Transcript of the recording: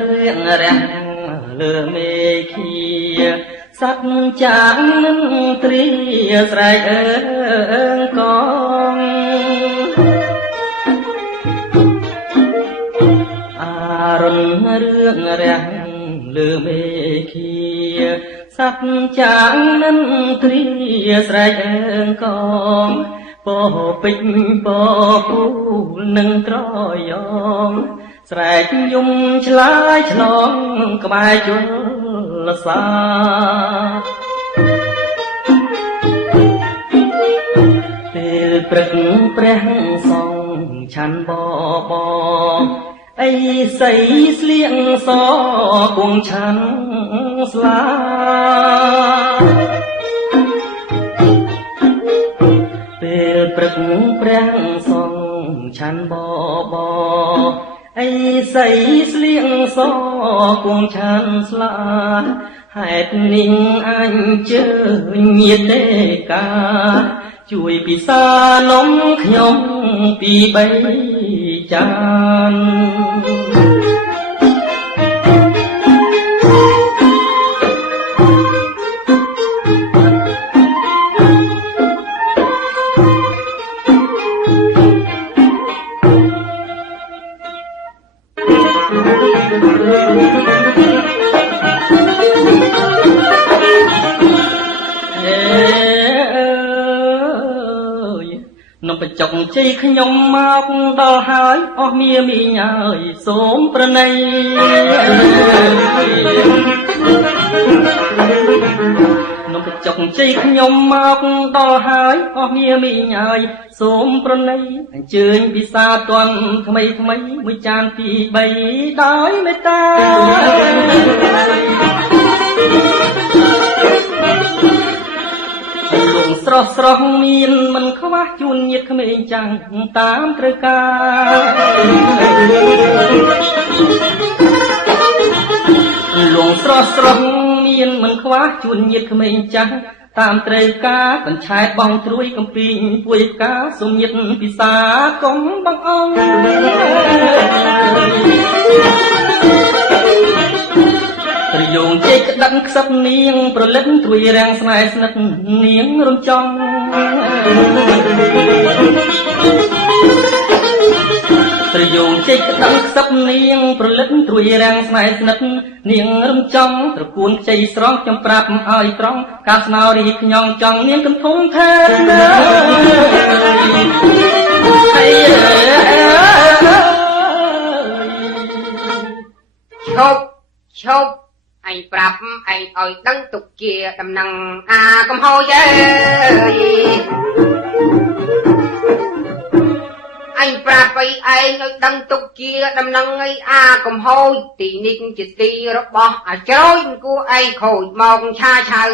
រៀងរាំងលើមេឃាសត្វចាងនឹងត្រៀស្រែកអើងកងអារុនរឿងរាំងលើមេឃាសត្វចាងនឹងត្រៀស្រែកអើងកងពោពេញពោពូលនឹងត្រយងស្រែកយំឆ្លើយឆ្លងក្បែរជលសាពេលព្រឹកព្រះសង្ឃឆាន់បបអីសីស្លៀងសគង់ឆាន់ស្លាពេលព្រឹកព្រះសង្ឃឆាន់បបអីសីស្លៀងសគង់ឆាន់ស្លាហេតុនេះអញជើញញាតិកាជួយពិសានំខ្ញុំពី3ចាននំបញ្ចុកជ័យខ្ញុំមកដល់ហើយអស់មាមីញ៉ើយសូមប្រណីនំបញ្ចុកជ័យខ្ញុំមកដល់ហើយអស់មាមីញ៉ើយសូមប្រណីអញ្ជើញពិសាតន់ថ្មីថ្មីមួយចានពី3ដោយមេត្តាស្រស់ស្រស់មានមិនខ្វះជូនញាតិក្មេងចាំងតាមត្រូវការលងស្រស់ស្រស់មានមិនខ្វះជូនញាតិក្មេងចាស់តាមត្រូវការកញ្ឆែតបងត្រួយកំពីងពួយផ្កាសុំញាតិពិសាកុំបងអង្គប្រយោងជ័យក្តឹងខ្សឹបនាងប្រលិតត្រួយរាំងស្នេហ៍ស្និទ្ធនាងរំចង់ប្រយោងជ័យក្តឹងខ្សឹបនាងប្រលិតត្រួយរាំងស្នេហ៍ស្និទ្ធនាងរំចង់ត្រកួនខ្ចីស្រង់ចំប្រាប់ឲ្យត្រង់ការស្នើរីខ្ញងចង់នាងកំធំថែឈប់អញប្រាប់ឯងឲ្យដឹងទុកជាដំណឹងអាកំហូចអញប្រាប់ឲ្យឯងឲ្យដឹងទុកជាដំណឹងឲ្យអាកំហូចទីនេះជាទីរបស់អាចរយគួរឯងខូចមកឆាឆៅ